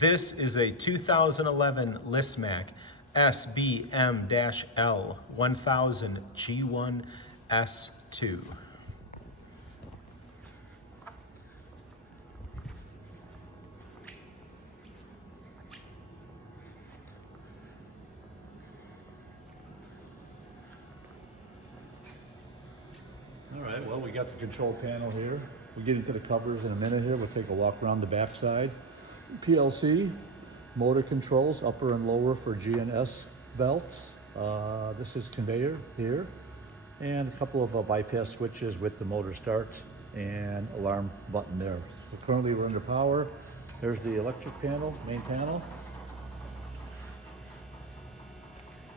This is a 2011 Lissmac SBM-L 1000 G1S2. All right, well, we got the control panel here. We'll get into the covers in a minute here. We'll take a walk around the back side. PLC, motor controls, upper and lower for G1S belts. This is conveyor here. And a couple of bypass switches with the motor start and alarm button there. So currently we're under power. There's the electric panel, main panel.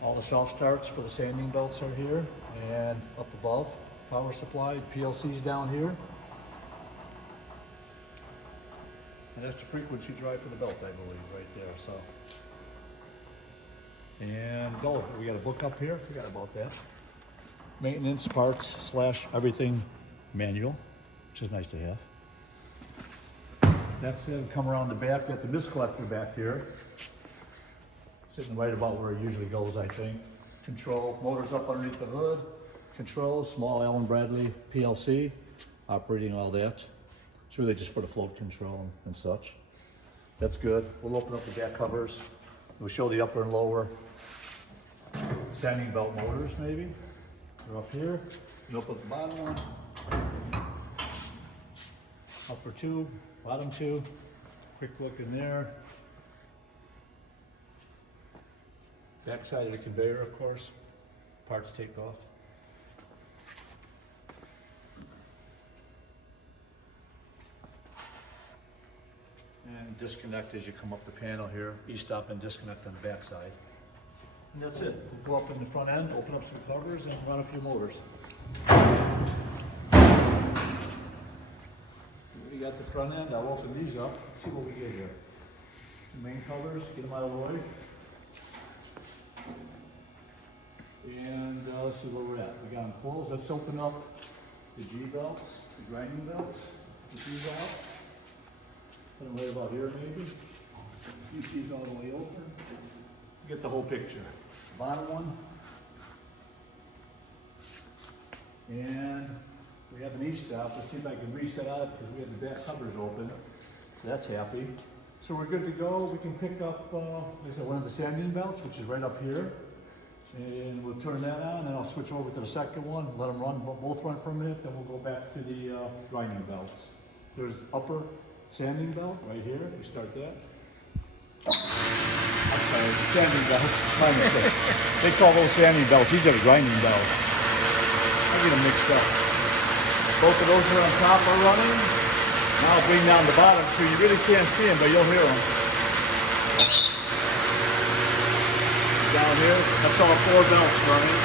All the soft starts for the sanding belts are here. And up above, power supply, PLC's down here. And that's the frequency drive for the belt, I believe, right there, so. And we got a book up here, forgot about that. Maintenance, parts, / everything manual, which is nice to have. That's it, come around the back, got the mist collector back here. Sitting right about where it usually goes, I think. Control, motors up underneath the hood. Control, small Allen Bradley PLC, operating all that. It's really just for the float control and such. That's good. We'll open up the back covers. We'll show the upper and lower sanding belt motors maybe. They're up here. You open up the bottom one. Upper two, bottom two. Quick look in there. Back side of the conveyor, of course. Parts take off. And disconnect as you come up the panel here. E-stop and disconnect on the back side. And that's it. We'll go up in the front end, open up some covers, and run a few motors. We got the front end. I'll open these up. See what we get here. The main covers, get them out of the way. And let's see where we're at. We got them closed. Let's open up the G belts, the grinding belts, the G belts. Put them right about here maybe. Keep these all the way open. Get the whole picture. Bottom one. And we have an E-stop. Let's see if I can reset out because we have the back covers open. So that's happy. So we're good to go. We can pick up one of the sanding belts, which is right up here. And we'll turn that on, and I'll switch over to the second one, let them run, both run for a minute, then we'll go back to the grinding belts. There's upper sanding belt right here. We start that. I'm sorry, sanding belts. They call those sanding belts. These are the grinding belts. I get them mixed up. Both of those are on top are running. Now I'll bring down the bottom so you really can't see them, but you'll hear them. Down here, that's all 4 belts running.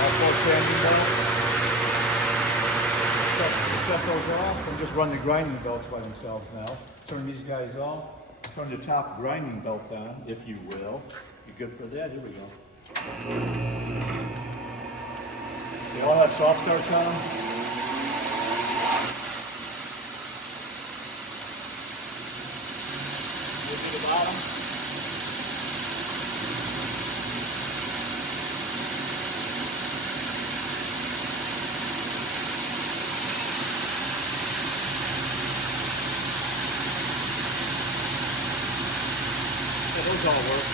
All 4 sanding belts. Shut those off and just run the grinding belts by themselves now. Turn these guys off. Turn the top grinding belt on, if you will. You good for that? Here we go. They all have soft starts on them. To the bottom. So those all work.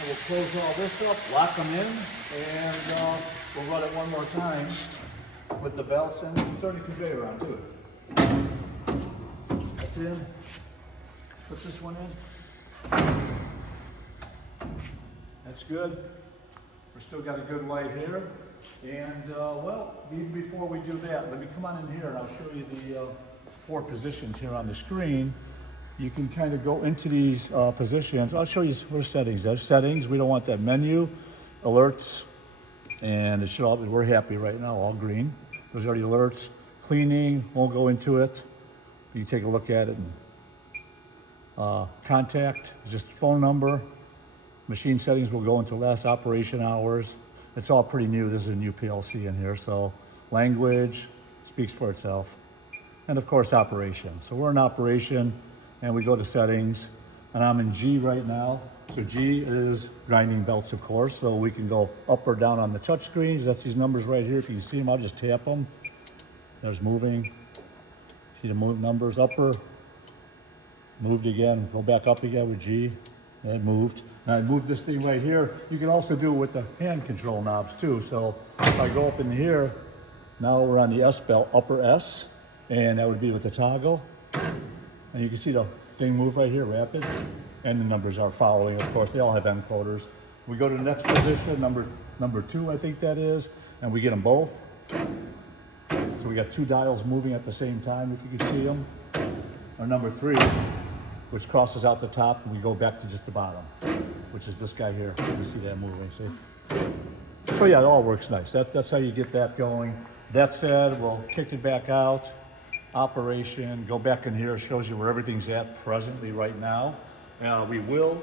We'll close all this up, lock them in, and we'll run it one more time with the belts, and we'll turn the conveyor on too. That's in. Put this one in. That's good. We're still got a good light here. And well, even before we do that, let me come on in here and I'll show you the 4 positions here on the screen. You can kind of go into these positions. I'll show you what settings. There's settings. We don't want that menu, alerts, and it should all be, we're happy right now, all green. Those are the alerts. Cleaning, won't go into it. You take a look at it and Contact, just phone number. Machine settings will go into last operation hours. It's all pretty new. This is a new PLC in here, so language speaks for itself. And of course, operation. So we're in operation, and we go to settings, and I'm in G right now. So G is grinding belts, of course, so we can go up or down on the touch screens. That's these numbers right here. If you can see them, I'll just tap them. There's moving. See the move numbers, upper, moved again, go back up again with G, that moved. And I moved this thing right here. You can also do it with the hand control knobs too. So if I go up in here, now we're on the S belt, upper S, and that would be with the toggle. And you can see the thing move right here, rapid, and the numbers are following, of course. They all have encoders. We go to the next position, number 2, I think that is, and we get them both. So we got 2 dials moving at the same time, if you can see them. Or number 3, which crosses out the top, and we go back to just the bottom, which is this guy here. You can see that moving, see? So yeah, it all works nice. That's how you get that going. That said, we'll kick it back out. Operation, go back in here, shows you where everything's at presently right now. We will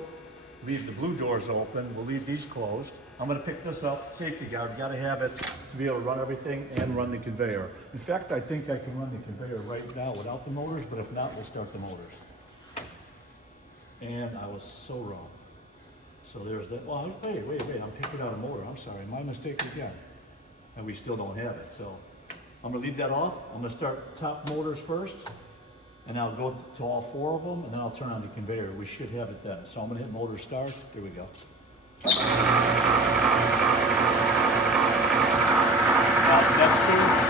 leave the blue doors open. We'll leave these closed. I'm gonna pick this up, safety guard. You gotta have it to be able to run everything and run the conveyor. In fact, I think I can run the conveyor right now without the motors, but if not, we'll start the motors. And I was so wrong. So there's that. Well, wait, I'm picking out a motor. I'm sorry, my mistake again. And we still don't have it, so I'm gonna leave that off. I'm gonna start top motors first, and I'll go to all 4 of them, and then I'll turn on the conveyor. We should have it then. So I'm gonna hit motor start. Here we go. Now, next thing,